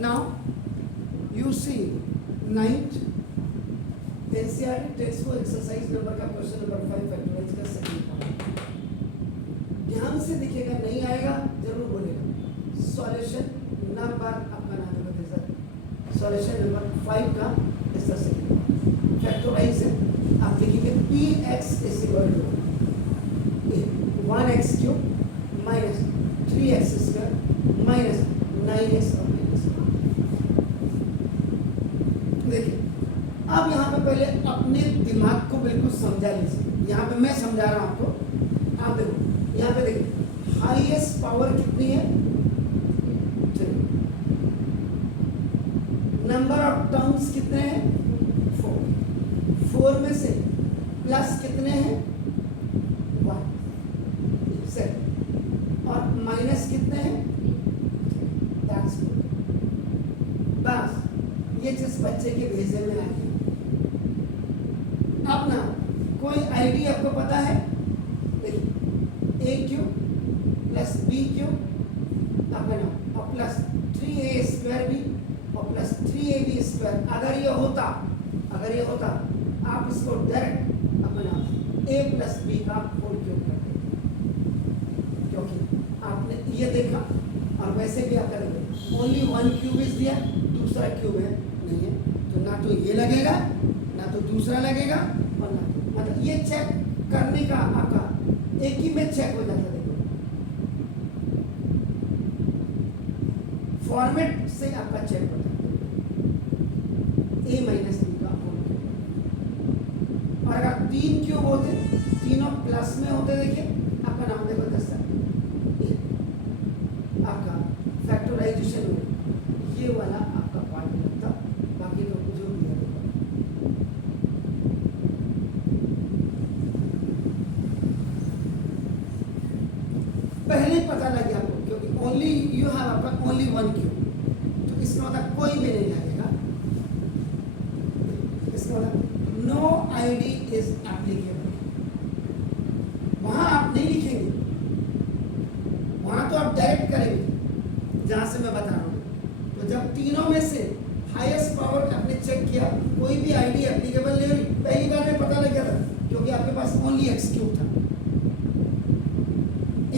Now you see ninth NCERT text book exercise number का question number 5 factorise का second part. ध्यान से दिखेगा, नहीं आएगा जरूर बोलेगा। सॉल्यूशन नंबर आपका नाम बताइए सर। सॉल्यूशन नंबर 5 का इसका सेकंड पार्ट फैक्टराइज है। आप लिखेंगे px is equal to 1x cube minus 3x square minus 9x और माइनस। देखिए अब यहाँ पे पहले अपने दिमाग को बिल्कुल समझा लीजिए। यहाँ पे मैं समझा रहा हूँ आपको। आप देखो यहाँ पे देखिए हाईएस्ट पावर कितनी है, नंबर ऑफ टर्म्स कितने हैं, 4 में से प्लस कितने हैं, 1 से और माइनस कितने हैं, दैट्स गुड। बस ये जिस बच्चे के भेजे में आ गया। अब ना कोई आईडी आपको पता है, देखिए a cube plus b cube आपका नाम और प्लस 3a स्क्वायर b और प्लस 3ab स्क्वायर। अगर ये होता आप इसको डायरेक्ट अपना नाम a प्लस b का होल क्यूब कर देते, क्योंकि आपने ये देखा और वैसे भी आप करेंगे ओनली 1 क्यूब इज दिया, दूसरा क्यूब है नहीं है, तो ना तो ये लगेगा ना तो दूसरा लगेगा और ना तो मतलब ये चेक करने का आपका एक ही में चेक हो जाता है। देखो फॉर्मेट से आपका चेक हो जाता है a माइनस बी का होल क्यूब। और अगर 3 क्यूब होते, तीनों प्लस में होते, देखिए आपका नाम देखो 10 आपका फैक्टराइजेशन में ये वाला आपका पार्ट लगता, बाकी तो जो भी है पहले पता लग गया आपको, क्योंकि ओनली यू हैव आपका ओनली 1 क्यूब, तो इसका मतलब कोई भी नहीं लगेगा। इसका मतलब नो आईडी इज एप्लीकेबल। वहां आप नहीं लिखेंगे, वहां तो आप डायरेक्ट करेंगे जहां से मैं बता रहा हूं। तो जब तीनों में से हाईएस्ट पावर आपने चेक किया, कोई भी आईडी एप्लीकेबल नहीं हुई, पहली बार में पता लग गया था क्योंकि आपके पास ओनली एक्स क्यूब था।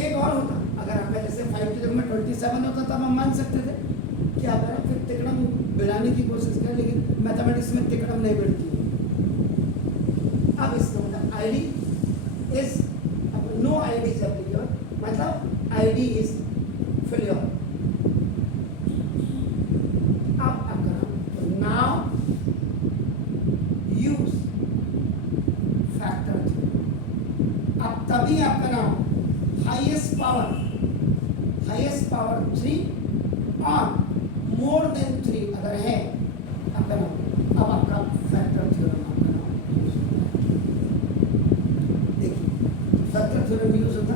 एक और होता, अगर आप पहले से 5 की जगह में 27 होता तब हम मान सकते थे कि आप फिर तिकड़म बिड़ाने की कोशिश करें, लेकिन मैथमेटिक्स में तिकड़म नहीं बिड़ती है। अब इसका मतलब ID is no ID is applicable, मतलब ID is failure. Now use factor theorem. अब तभी आपका नाम हाईएस्ट पावर 3 और मोर देन 3 अगर है आपका नाम, अब आपका फैक्टर थ्योरम आपका नाम। देखिए फैक्टर थ्योरम यूज होता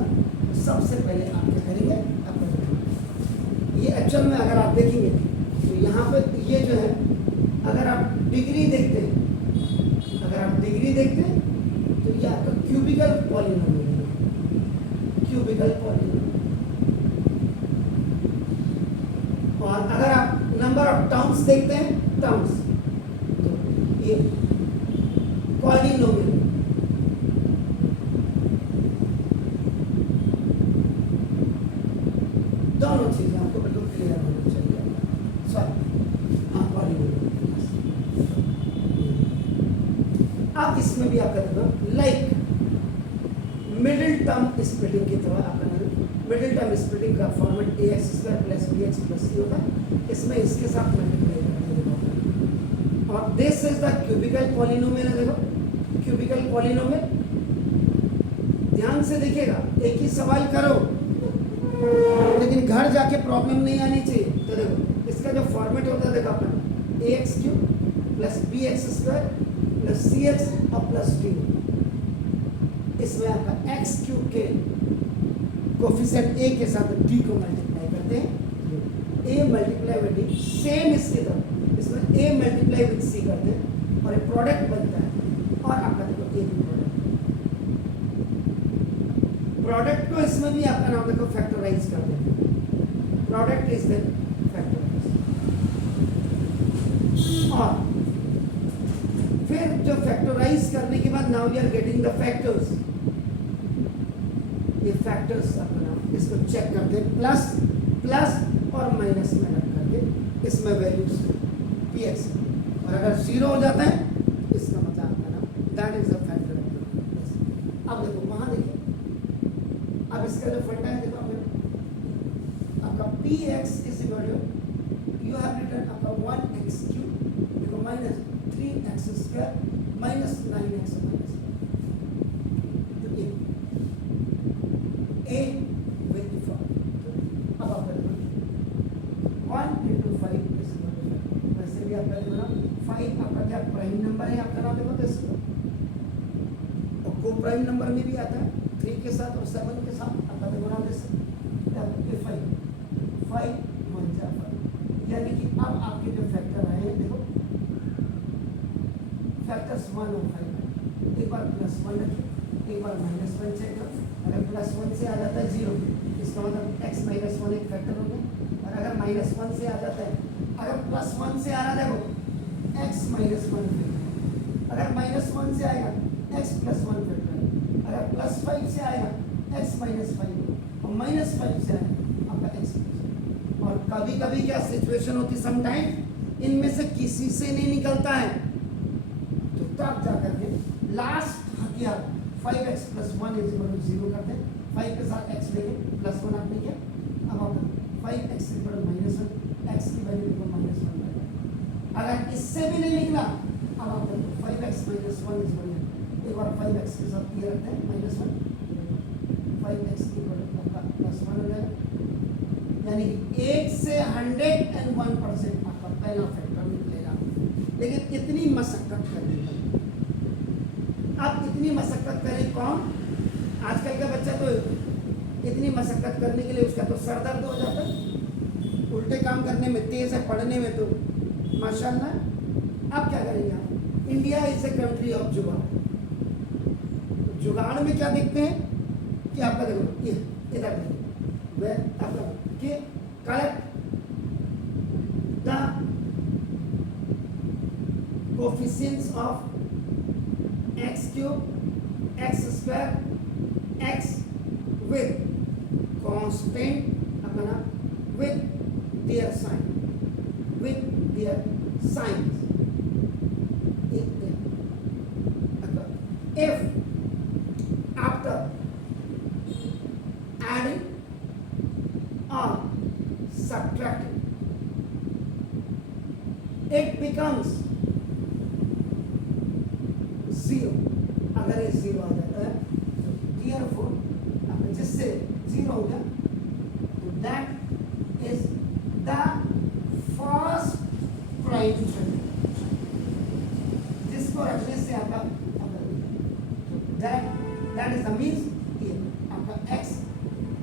सबसे पहले आप क्या करेंगे, आपका ये एक्चुअल में अगर आप देखेंगे तो यहाँ पे ये जो है, अगर आप डिग्री देखते हैं तो ये आपका क्यूबिकल पॉलिनोमियल और अगर आप नंबर ऑफ टर्म्स देखते हैं तो ये पॉलिनोमियल। दोनों चीजें आपको बिल्कुल क्लियर होना चाहिए। सॉरी आप इसमें भी आपका देखो लाइक मिडिल टर्म स्प्लिटिंग की तरह आपका मिडिल टर्म स्प्लिटिंग का format ax square plus bx plus c होता है। इसमें इसके साथ मल्टीप्लाई करना और this is the cubical polynomial. देखो क्यूबिकल पॉलिनोमियल, ध्यान से देखिएगा, एक ही सवाल करो लेकिन घर जाके प्रॉब्लम नहीं आनी चाहिए। तो देखो इसका जो फॉर्मेट होता है, देखो अपना ax cube plus bx square plus cx और प्लस d। इसमें आपका x क्यूब के कोफिशिएंट a के साथ d को मल्टीप्लाई करते हैं, a multiply with d same इसकी तरह, इसमें a मल्टीप्लाई विद c करते हैं और एक प्रोडक्ट बनता है। और आपका देखो a भी प्रोडक्ट को इसमें भी आपका नाम देखो फैक्टराइज कर देते हैं, प्रोडक्ट इज देन फैक्टराइज। और फिर जो फैक्टराइज करने के बाद now we are getting the factors, ये फैक्टर्स अपना इसको चेक करते हैं, प्लस प्लस और माइनस में रख करके इसमें वैल्यूज px, और अगर 0 हो जाता है इसका मतलब आपका नाम दैट इज द फैक्टर। अब देखो वहां देखिए, अब इसका जो फंडा है देखो आपका px is equal to you have written आपका 1x क्यूब देखो minus 3x square minus 9x minus, तो ये a with the अब आप देखो 1 into 5 is equal to 5, वैसे भी आपका देखो 5 आपका क्या प्राइम नंबर है आपका, नाम देखो इसको, और को प्राइम नंबर में भी आता है 3 के साथ और 7 के साथ आपका देखो नाम जैसे 5 1 जा 5, यानी कि अब आपके जो फैक्टर आए हैं देखो फैक्टर्स 1 और 5, एक बार +1 रखिए एक बार -1 चेक करो, अगर +1 से आ जाता है 0 इसका मतलब x -1 एक फैक्टर हो गया, और अगर -1 से आ जाता है, अगर +1 से आ रहा है देखो x -1 फैक्टर, अगर -1 से आएगा x +1 फैक्टर, अगर +5 से आएगा x -5 और -5 से आएगा आपका x, और कभी कभी क्या सिचुएशन होती समटाइम इनमें से किसी से नहीं निकलता है, तो तब जाकर के लास्ट हथियार 5x + 1 = 0 करते हैं, 5 के साथ x लेके +1 आपने किया, अब आप 5x = -1 x की वैल्यू देखो -1, अगर इससे भी नहीं निकला अब आप देखो 5x - 1 = एक बार 5x के साथ ये रखते हैं -1, 5x +1 हो जाएगा, यानी कि 1 से 101% आपका पहला फैक्टर निकलेगा। लेकिन इतनी मशक्कत करनी पड़ेगी, आप इतनी मशक्कत करें कौन, आजकल का बच्चा तो इतनी मशक्कत करने के लिए उसका तो सर दर्द हो जाता है, उल्टे काम करने में तेज है, पढ़ने में तो माशाल्लाह। अब क्या करेंगे आप, India is a country of जुगाड़, जुगाड़ में क्या देखते हैं कि आपका देखो ये इधर वे आपका कि collect the coefficients of x³ x² x with constant अपना with their sign, with their signs, if after adding or subtracting it becomes 0, अगर ये 0 आ जाता है तो therefore जिससे 0 हो गया तो that is the first prime factor, जिसको रखने से आपका that is the means ये आपका x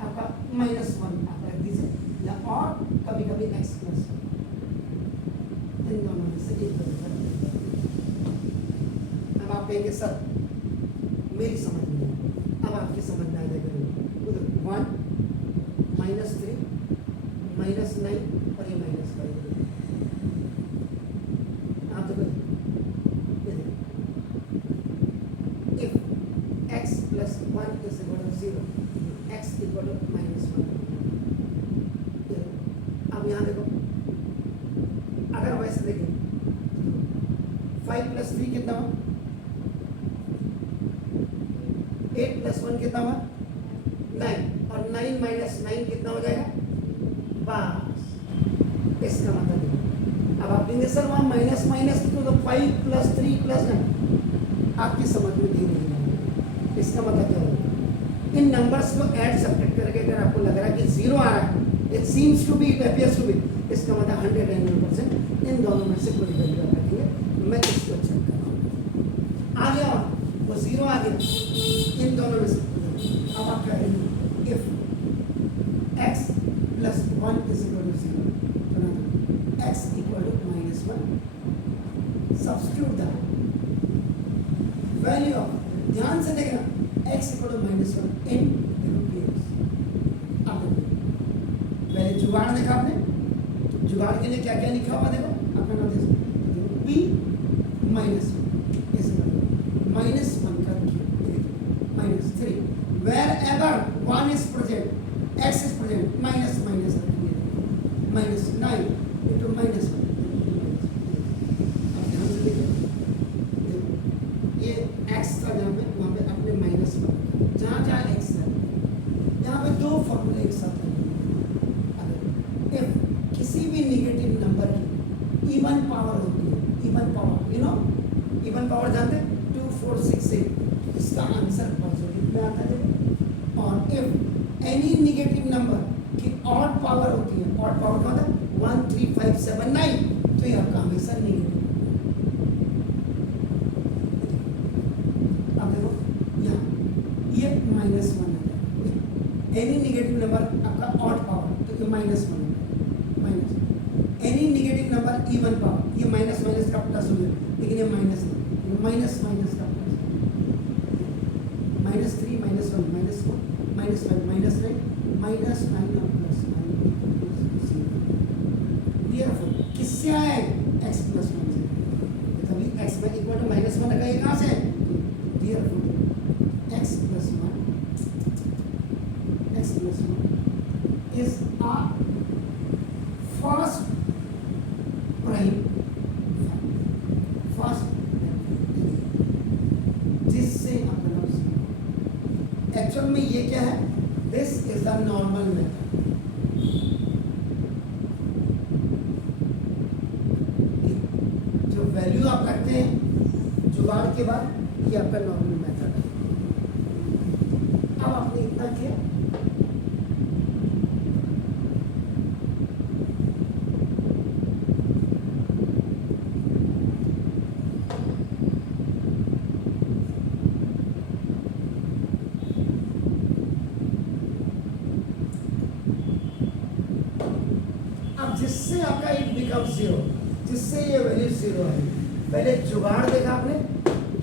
आपका -1 आप रख दीजिए, या और कभी कभी x +1, इन दोनों में से एक अब आप कहेंगे सर मेरी समझ में, अब आपकी समझ में आ जाएगा 1 -3 -9 और ये -5, आप देखो if x + 1 is equal to 0 x equal to -1, अब यहाँ देखो अगर वैसे देखें 5 + 3 कितना हुआ, 8 + 1 कितना हुआ 9, और 9 - 9 कितना हो जाएगा, बस इसका मतलब देखो। अब आप कहेंगे सर वहाँ माइनस तो 5 + 3 + 9 आपकी समझ में धीरे धीरे, इसका मतलब क्या होगा, इन नंबर्स को ऐड सब्ट्रैक्ट करके अगर आपको लग रहा है कि 0 आ रहा है, it seems to be, it appears to be, इसका मतलब 101% इन दोनों में से कोई वैल्यू आप रखेंगे, मैं इसको चेक कर रहा हूँ, आ गया वो 0 आ गया इन दोनों में से, अब आप क्या करेंगे if x + 1 is equal to 0, तो x equal to -1, substitute the value of, ध्यान से देखना x equal to -1 in px, अब पहले जुगाड़ देखा आपने, जुगाड़ के लिए क्या क्या लिखा हुआ देखो, आपका नाम देखो बी माइनस वन, इस माइनस वन का minus three, wherever one is present, X is present, minus minus रखिए, minus nine into minus one. अब ध्यान से देखिए, ये एक्स था जहाँ पे, वहाँ पे अपने माइनस वन, जहाँ जहाँ एक्स है यहाँ पे दो फॉर्मूले एक साथ है। इफ किसी भी निगेटिव नंबर की इवन पावर होती है, even power, you know even power जानते हैं, 2 4 6 8, इसका आंसर पॉजिटिव में आता है। और इफ एनी निगेटिव नंबर की ऑड पावर होती है, ऑड पावर का मतलब 1 3 5 7 9, तो ये आपका हमेशा नेगेटिव। अब देखो यहाँ ये माइनस वन है, एनी निगेटिव नंबर आपका ऑड पावर तो ये माइनस वन है, minus any negative number even power, ये माइनस माइनस का प्लस हो गया, लेकिन ये माइनस माइनस माइनस का plus, minus three minus one minus four minus five minus nine minus nine और प्लस नाइन, किससे आए, एक्स प्लस वन से, तभी एक्स में इक्वल टू माइनस वन का ये कहाँ से है, dear x plus one, x plus one is a first prime, first, जिससे एक्चुअल में ये क्या है, this is the normal method. जो वैल्यू आप रखते हैं जुगाड़ के बाद, ये आपका नॉर्मल मेथड है। अब आपने इतना किया, जिससे आपका इट बिकम जीरो, जिससे ये वैल्यू जीरो है। पहले जुगाड़ देखा आपने,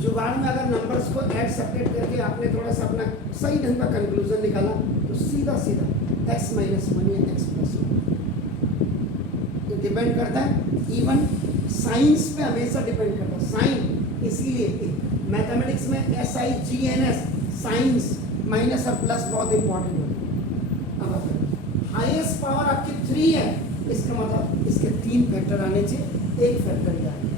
जुगाड़ में अगर नंबर्स को ऐड सब्ट्रैक्ट करके आपने थोड़ा सा अपना सही ढंग का कंक्लूजन निकाला, तो सीधा सीधा एक्स माइनस वन या एक्स प्लस वन, ये डिपेंड करता है, इवन साइंस पे हमेशा डिपेंड करता है, साइन, इसीलिए मैथमेटिक्स में SIGNS, साइंस, माइनस और प्लस बहुत इंपॉर्टेंट होता है। अब हाईएस्ट पावर आपकी 3 है, इसका मतलब इसके 3 फैक्टर आने चाहिए, 1 फैक्टर ही आएगा।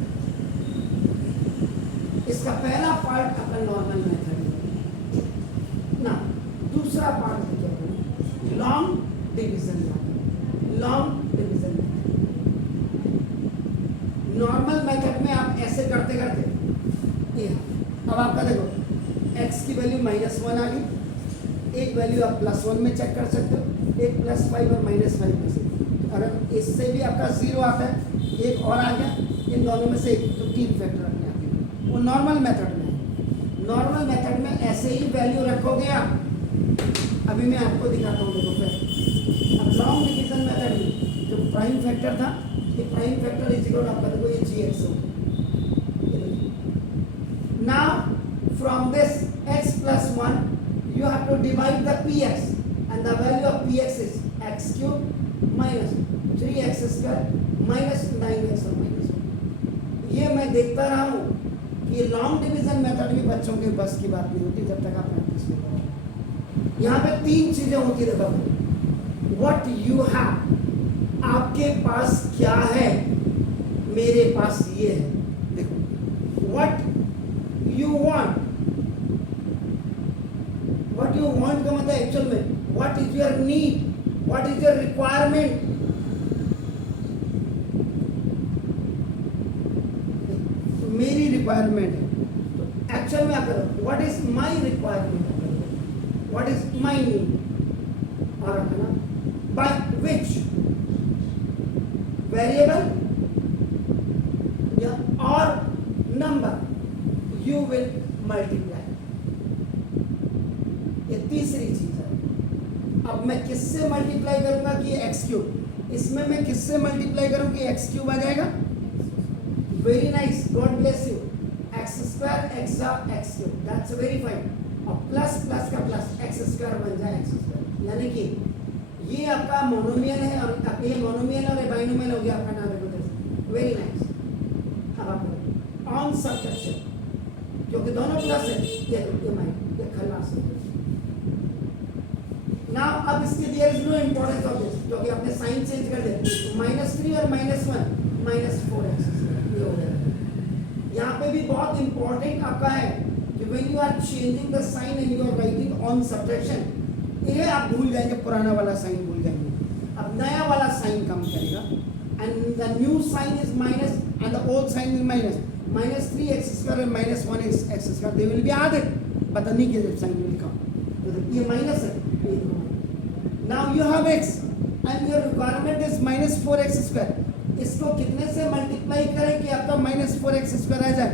इसका पहला पार्ट अपना नॉर्मल मेथड है ना। दूसरा पार्ट देखिए, long division, long division. Normal method में आप ऐसे करते करते ये, अब आपका देखो x की वैल्यू -1 आ गई, एक वैल्यू आप +1 में चेक कर सकते हो, एक +5 और -5 में से अगर इससे भी आपका 0 आता है, एक और आ गया, इन दोनों में से एक, तो 3 फैक्टर अपने आप ही, वो नॉर्मल मेथड में है। नॉर्मल मेथड में ऐसे ही वैल्यू रखोगे आप, अभी मैं आपको दिखाता हूँ, देखो फिर अब लॉन्ग डिवीजन मेथड में जो प्राइम फैक्टर था, ये prime factor is equal to आपका देखो ये gx हो। Now from this x plus 1 you have to divide the px and the value of px is x cube minus 3x square minus 9x और -1। ये मैं देखता रहा हूँ कि लॉन्ग डिवीजन मेथड भी बच्चों के बस की बात नहीं होती जब तक आप प्रैक्टिस नहीं करोगे। यहाँ पे 3 चीजें होती देखो, व्हाट यू हैव, आपके पास क्या है, मेरे पास ये है। देखो what you want, what you want का मतलब एक्चुअल में what is your need, what is your requirement. मेरी रिक्वायरमेंट है, तो एक्चुअल में आप करो what is my requirement, what is my need, और रखना बाय विच वेरिएबल या और नंबर यू विल मल्टीप्लाई। ये तीसरी चीज है। अब मैं किससे मल्टीप्लाई करूंगा कि एक्स क्यूब, इसमें मैं किससे मल्टीप्लाई करूं कि एक्स क्यूब आ जाएगा। Very nice, god bless you. X square एक्सा x cube, that's very fine. और प्लस प्लस का प्लस एक्स स्क्वायर बन जाए एक्स स्क्वायर, यानी कि ये आपका मोनोमियल है और ये मोनोमियल और ये बाइनोमियल हो गया आपका नाम। Very nice. अब आप ऑन सब्ट्रैक्शन क्योंकि दोनों प्लस है, ये माइनस, ये खल्लास है। नाउ अब इसके there is no importance of this क्योंकि आपने साइन चेंज कर दिया, -3 और -1 -4x ये हो गया। यहाँ पे भी बहुत इंपॉर्टेंट आपका है कि when you are changing the sign and you are writing on subtraction, ये आप भूल जाएंगे, पुराना वाला साइन भूल जाएंगे, अब नया वाला साइन काम करेगा and the new sign is minus and the old sign is minus, -3x² and -1x² they will be added but the negative sign will come, तो ये माइनस है। Now you have x and your requirement is -4x², इसको कितने से multiply करें कि आपका -4x² आ जाए?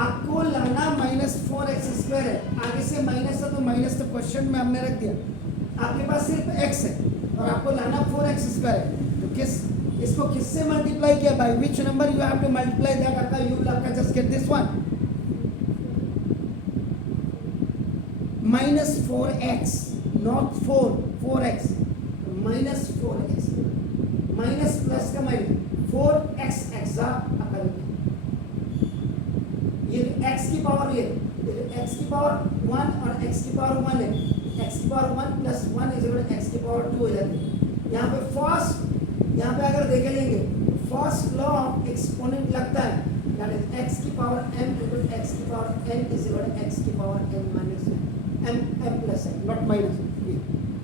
आपको लाना -4x² है, आगे से माइनस है तो माइनस तो क्वेश्चन में हमने रख दिया, आपके पास सिर्फ x है और आपको लाना 4x² है, तो इसको किससे मल्टीप्लाई किया, by which number you have to multiply that, आपका यू विल आपका just get this one -4x not 4x -4x minus plus का माइनस 4x एक्सा अपन ये x की पावर ये x की पावर 1 और x की पावर 1 है, x की power 1 plus 1 is equal to x की पावर 2 हो जाती है। यहाँ पे फर्स्ट, यहाँ पे अगर देखेंगे फर्स्ट लॉ ऑफ एक्सपोनेंट लगता है, दैट इज x की power m equal to x की power n is equal to x की power n minus m plus है नॉट माइनस,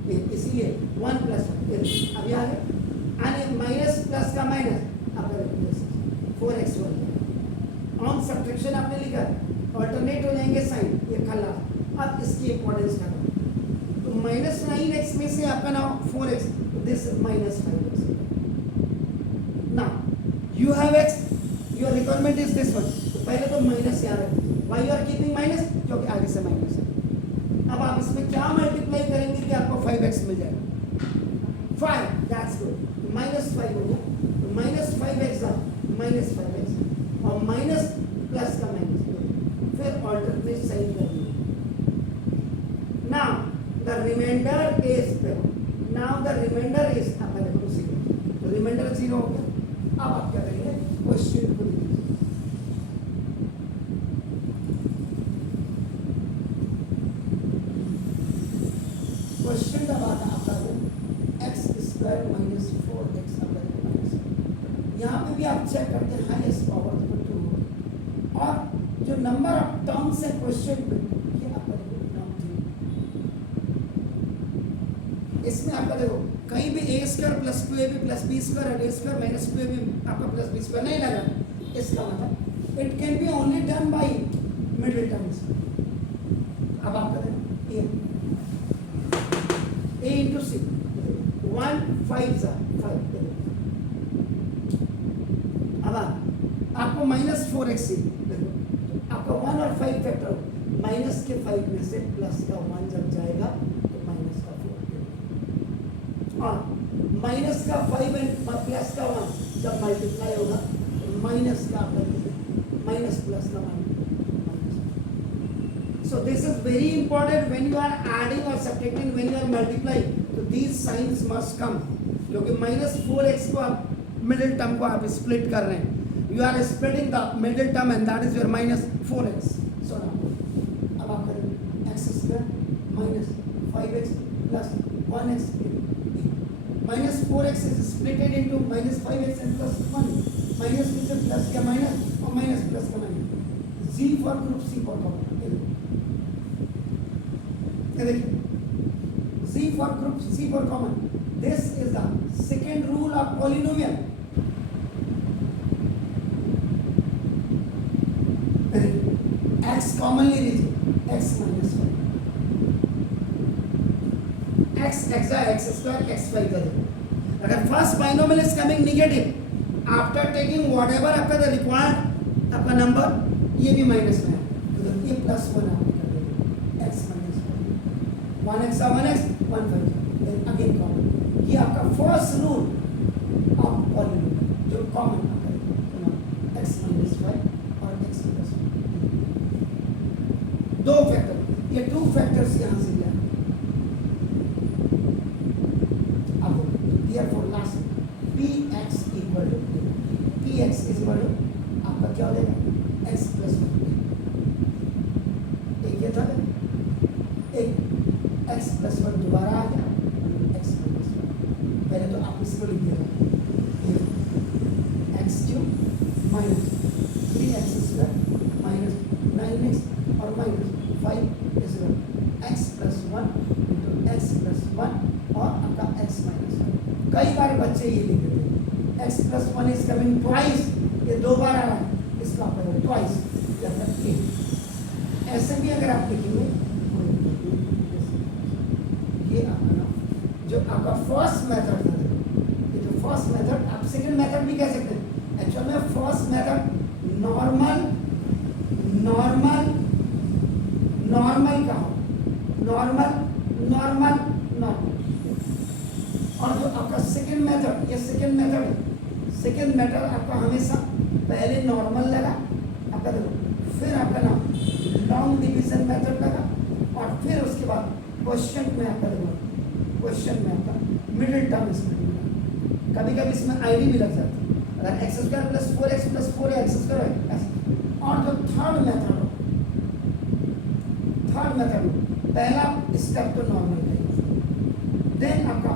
ये इसीलिए 1 प्लस 1 अभी आ गया एंड माइनस प्लस का माइनस अब 4x हो गया। ऑन सब्ट्रैक्शन आपने लिखा, ऑल्टरनेट हो जाएंगे साइन, ये खल्ला। अब इसकी इंपॉर्टेंस का तो -9x में से आपका now 4x, this -5x। Now you have x, your requirement is this one, तो पहले तो माइनस यहाँ रखें, why you are keeping minus, क्योंकि आगे से माइनस है। अब आप इसमें क्या मल्टीप्लाई करेंगे कि आपको 5x मिल जाएगा, 5, दैट्स गुड, -5 हो गया, तो -5x -5x और माइनस प्लस का माइनस, फिर ऑल्टरनेट साइन करेंगे। Now the remainder is, now the remainder is आपका देखो 0, तो रिमाइंडर 0 हो गया। अब आप क्या करेंगे, क्वेश्चन को लिखिए, क्वेश्चन का बात आपका है x² -4x माइनस, यहाँ पे भी आप चेक करते हैं हाईएस्ट पावर तो 2 और जो नंबर ऑफ टर्म्स है क्वेश्चन में ये आपका देखो, इसमें आपका देखो कहीं भी a² + 2ab + b² और a² - 2ab आपका + b² नहीं लगा, इसका मतलब it can be only done by middle terms. अब आप करें ये a into c 1 5 5, अब आपको -4x आपका 1 और 5 फैक्टर, माइनस के 5 में से प्लस का 1 जब जाएगा तो माइनस का 4, और माइनस का 5 एंड प्लस का 1 जब मल्टीप्लाई होगा तो माइनस का माइनस प्लस का minus. So this is very important when you are adding or subtracting, when you are multiplying, so these signs must come, क्योंकि -4x को आप मिडिल टर्म को आप स्प्लिट कर रहे हैं, you are splitting the middle term and that is your -4x। so now अब आप करेंगे x² -5x plus 1x, -4x is split into -5x and +1, minus में से प्लस का माइनस और माइनस प्लस का minus, z for group, c for common, Z for group, C for common. This is the second rule of polynomial. X commonly लीजिए, x minus 1, x x² x5 कर दो। अगर first binomial is coming negative, after taking whatever आपका the required आपका number, ये भी minus में है, तो ये +1 आपने कर दिया, x minus 1x 1x 1 5, then again common, ये आपका फर्स्ट रूल ऑफ पॉलीनोमियल जो कॉमन आता है, x minus 5 और x plus 1, दो फैक्टर, ये 2 फैक्टर्स यहाँ से लिया। अब therefore last p x equal to p x equal to आपका क्या हो जाएगा एक्स प्लस वन। एक ये था एक एक्स प्लस वन दोबारा आ गया एक्स माइनस वन। पहले तो आप इसको लिख दिया x cube minus 3x square minus 9x और minus 5 x plus one into x plus one और आपका एक्स माइनस वन। कई बार बच्चे ये लिख देते हैं x plus one is coming twice, ये दो बार आ रहा है इसका मतलब ट्वाइस या फिर ए। ऐसे भी अगर आप लिखेंगे ये आपका ना जो आपका फर्स्ट मेथड था, ये जो फर्स्ट मेथड आप सेकंड मेथड भी कह सकते हैं। एक्चुअल में first method normal normal normal का हो, नॉर्मल नॉर्मल नॉर्मल। और जो आपका सेकंड मेथड, ये सेकंड मेथड है। सेकंड मेथड आपका हमेशा पहले नॉर्मल लगा आपका देखो, फिर आपका नाम लॉन्ग डिवीजन मेथड लगा और फिर उसके बाद क्वेश्चन में आपका देखो, क्वेश्चन में आपका मिडिल टर्म इसमें कभी कभी इसमें आईडी भी लग जाती है। अगर x square plus 4x plus 4x square है। और जो थर्ड मेथड हो, पहला स्टेप तो नॉर्मल का ही, देन आपका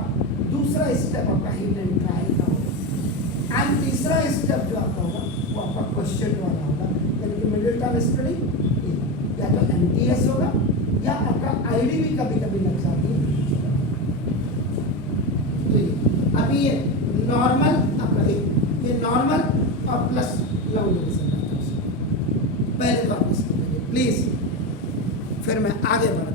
दूसरा स्टेप आपका हिडन एंड ट्रायल का होगा एंड तीसरा स्टेप जो आपका होगा वो आपका क्वेश्चन वाला होगा, यानी कि मिडिल टर्म स्प्लिटिंग या तो एमटीएस होगा या आपका आईडी भी कभी कभी लग जाती है। तो अभी ये नॉर्मल आपका ये नॉर्मल और प्लस लॉन्ग डिवीजन पहले तो आप इसको प्लीज, फिर मैं आगे बढ़